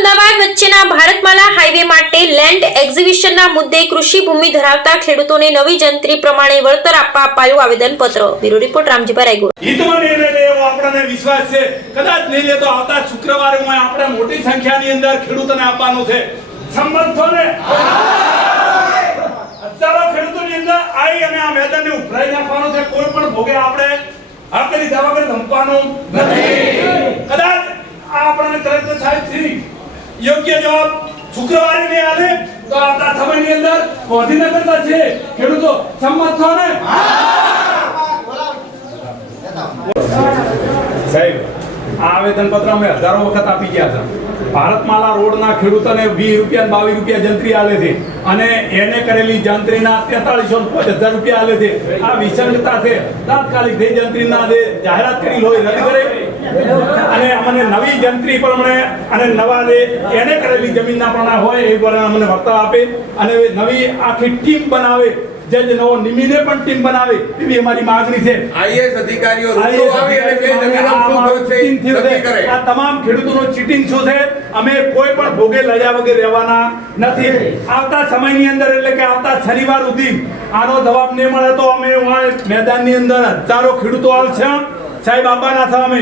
અમદાવાદ વચ્ચેના ભારતમાલા હાઈવે માટે લેન્ડ એક્ઝિબિશનના મુદ્દે કૃષિ ભૂમિ ધરાવતા ખેડૂતોને નવી જંત્રી પ્રમાણે વળતર આપવા અપાયું આવેદન પત્ર બ્યુરો રિપોર્ટ, રામજીભાઈ રાયગુર. હિતમાં નિર્ણય લે એવો આપણને વિશ્વાસ છે. કદાચ નહીં લે તો આવતા શુક્રવારે હું આપણે મોટી સંખ્યાની અંદર ખેડૂતોને આપવાનું છે. સંમત છો ને હજારો ખેડૂતોની અંદર આવી અને આ મેદાનને ઉભરાઈ નાખવાનો છે. કોઈ પણ ભોગે આપણે આપણી દવા વગર ધમકવાનું નથી કદાચ આ આપણને કલેક્ટર સાહેબ શ્રી યોગ્ય જવાબ શુક્રવારે નહીં આલે. તો આવતા સમયની અંદર ગાંધીનગરના છે. ખેડૂતો સંમત છો ને. સાહેબ, આ આવેદનપત્ર અમે હજારો વખત આપી ગયા હતા. ભારતમાલા રોડના ખેડૂતોને વીસ રૂપિયા બાવીસ રૂપિયા જંત્રી આલે છે. અને એને કરેલી જંત્રીના તેતાળીસો હજાર રૂપિયા આલે છે. આ વિસંગતા છે. તાત્કાલિક જે જંત્રીના જે જાહેરાત કરી હોય, રદ કરે. અને અમને નવી જંત્રી પ્રમાણે અને નવા જે એને કરેલી જમીનના પ્રમાણે હોય, એ પ્રમાણે અમને વળતર આપે. અને નવી આખી ટીમ બનાવે. જે જે નવો નિમીને પણ ટીમ બનાવે એવી અમારી માંગણી છે. આઈએસ અધિકારીઓ રૂબરૂ આવી અને બે જમીનો શું ખોટ છે નક્કી કરે. આ તમામ ખેડૂતોનો ચીટિંગ શું છે? અમે કોઈ પણ ભોગે લજા વગર રહેવાના નથી. આવતા સમયની અંદર એટલે કે આવતા શનિવાર સુધી આનો જવાબ નહીં મળે તો અમે મેદાનની અંદર હજારો ખેડૂતો આવશે. સાહેબ આવવાના છે અમે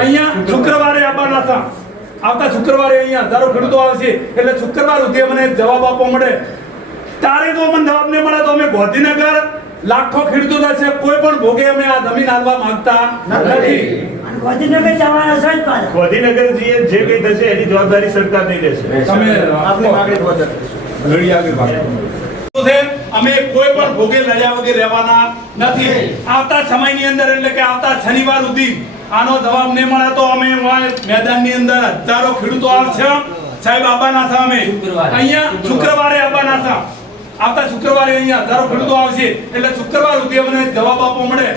અહીંયા શુક્રવારે આવવાના છે આવતા શુક્રવારે અહીંયા હજારો ખેડૂતો આવશે. એટલે શુક્રવાર સુધી અમને જવાબ આપવો મળે. તારે તો અમને જવાબ નહીં મળે તો ગાંધીનગર લાખો ખેડૂતો છે. કોઈ પણ ભોગે અમે આ જમીન આલવા માંગતા નથી. ગોધીનગર જવાના છે જ પાછા. ગાંધીનગર જે જે કઈ થશે એની જવાબદારી સરકાર નહીં લેશે. તમે આપની માગણી પહોંચે લડી આગળ ભાગ અમે કોઈ પણ ભોગે લડ્યા વગર રહેવાના નથી. આવતા સમયની અંદર એટલે કે આવતા શનિવાર સુધી આનો જવાબ નહીં મળે તો અમે મેદાન મેદાનની અંદર હજારો ખેડૂતો આવશે. સાહેબ આવવાના છે અમે. અહીંયા શુક્રવારે આવવાના છે આવતા શુક્રવારે અહીંયા હજારો ખેડૂતો આવશે. એટલે શુક્રવાર સુધી અમને જવાબ આપવો મળે.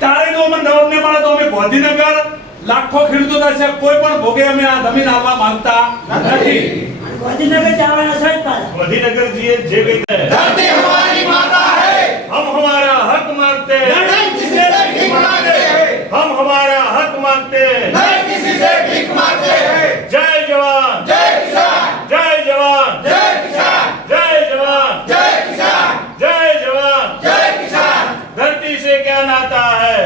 તારે જો અમને જવાબ ન મળે તો અમે ગાંધીનગર લાખો ખેડૂતો થશે. કોઈ પણ ભોગે અમે આ જમીન આપવા માંગતા નથી. જય જવાન. જય જવાન. જય नाता है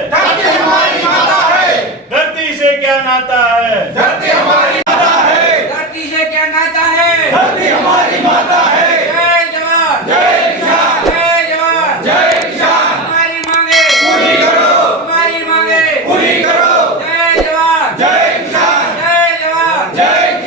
धरती से क्या नाता है धरती